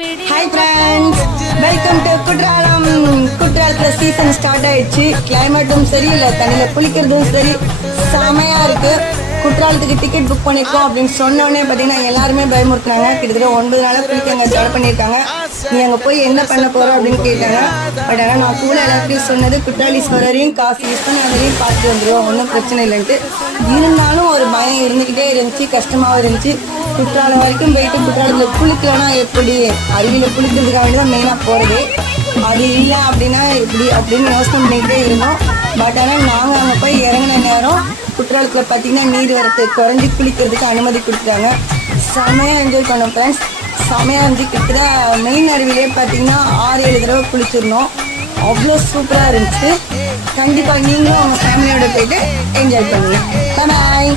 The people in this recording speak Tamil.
Hi friends, welcome to Courtallam. குற்றாலத்துல சீசன் ஸ்டார்ட் ஆயிடுச்சு. கிளைமேட்டும் சரி இல்லை, தண்ணியில் குளிக்கிறதும் சரி செமையா இருக்கு. குற்றாலத்துக்கு டிக்கெட் புக் பண்ணிருக்கோம் அப்படின்னு சொன்னோடனே பார்த்தீங்கன்னா எல்லாருமே பயமுறுத்துறாங்க. கிட்டத்தட்ட 9 நாளாக குளிக்க தடை பண்ணியிருக்காங்க. நீ அங்கே போய் என்ன பண்ண போற அப்படின்னு கேட்டாங்க. பட் ஆனால் நான் கூட எல்லாத்தையும் சொன்னது குற்றாலீஸ்வரரையும் காசு விஸ்வநாதரையும் பார்த்து வந்துடுவோம், ஒன்றும் பிரச்சனை இல்லைன்ட்டு. இருந்தாலும் ஒரு பயம் இருந்துக்கிட்டே இருந்துச்சு, கஷ்டமாகவும் இருந்துச்சு. குற்றாலம் வரைக்கும் போயிட்டு குற்றாலத்தில் குளிக்கலன்னா எப்படி, அருவியில் குளிக்கிறதுக்காக வேண்டி தான் மெயினாக போகிறது. அது இல்லை அப்படின்னா எப்படி அப்படின்னு யோசனை பண்ணிக்கிட்டே இருந்தோம். பட் ஆனால் நாங்கள் அங்கே போய் இறங்கின நேரம் குற்றாலத்தில் பார்த்தீங்கன்னா நீர் வரத்து குறைஞ்சி குளிக்கிறதுக்கு அனுமதி கொடுத்துட்டாங்க. செமையாக என்ஜாய் பண்ணோம் ஃப்ரெண்ட்ஸ். செமையாக இருந்துச்சு. கிட்டத்தட்ட மெயின் அருவிலே பார்த்தீங்கன்னா 6-7 தடவை குளிச்சிருந்தோம். அவ்வளோ சூப்பராக இருந்துச்சு. கண்டிப்பாக நீங்களும் உங்கள் ஃபேமிலியோட போயிட்டு என்ஜாய் பண்ணுங்கள். பாய்.